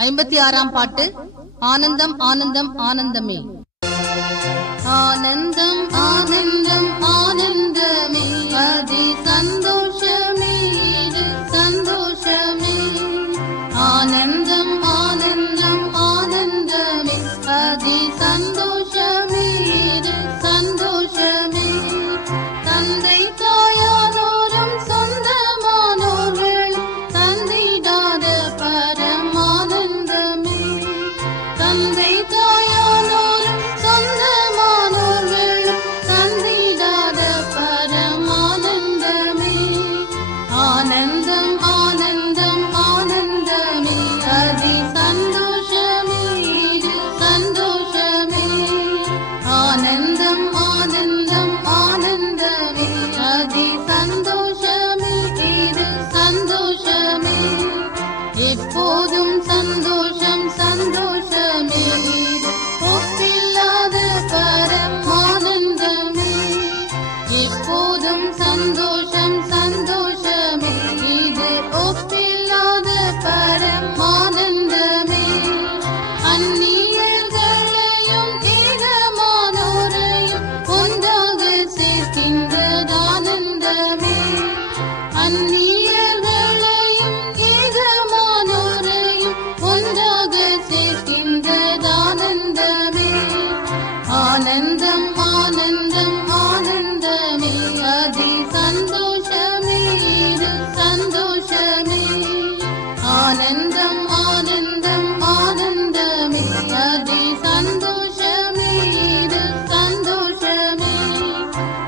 ஐம்பத்தி ஆறாம் பாட்டு ஆனந்தம் ஆனந்தம் ஆனந்தமே ஆனந்தம் ஆனந்தம் ஆனந்தமே ആനന്ദം ആനന്ദം ஆனந்தமே. ஆனந்தம் ஆனந்தம் ஆனந்தமே. அதி சந்தோஷமே இது சந்தோஷமே. ஆனந்தம் ஆனந்தம் ஆனந்தமே. அதி சந்தோஷமே இது சந்தோஷமே.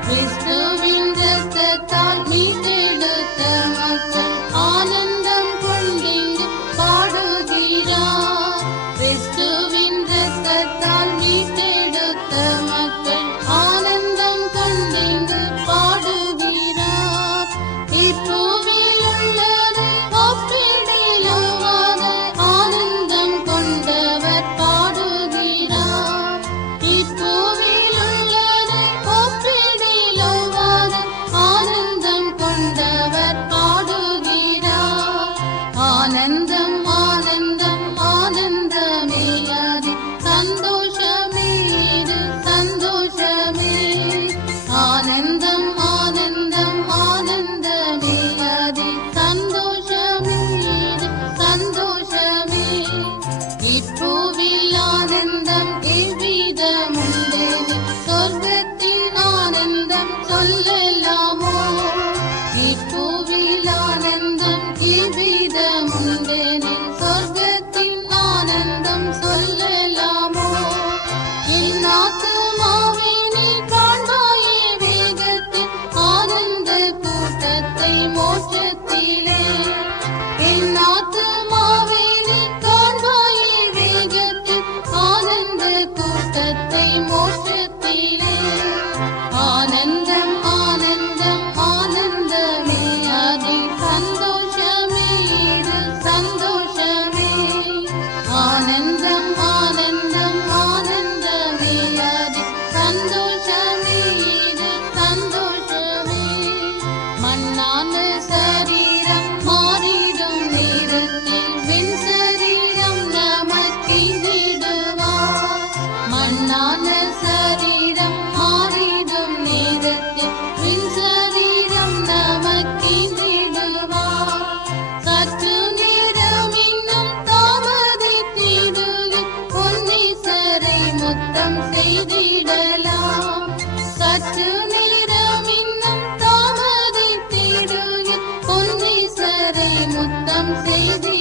விஷ்ணுவின் ரத்தத்தால் आनंद வாழ்வில் ஆனந்தம் இவ்விதம் உண்டனே சொர்க்கத்தின் ஆனந்தம் சொல்லலாமோ? என் ஆத்துமாவே நீ சற்று நேரம் இன்னும் தாமதித்தீது பொன்னிசரை முத்தம் செய்திடலாம். சற்று நேரம் இன்னும் தாமதித்தீடு பொன்னிசரை முத்தம் செய்தி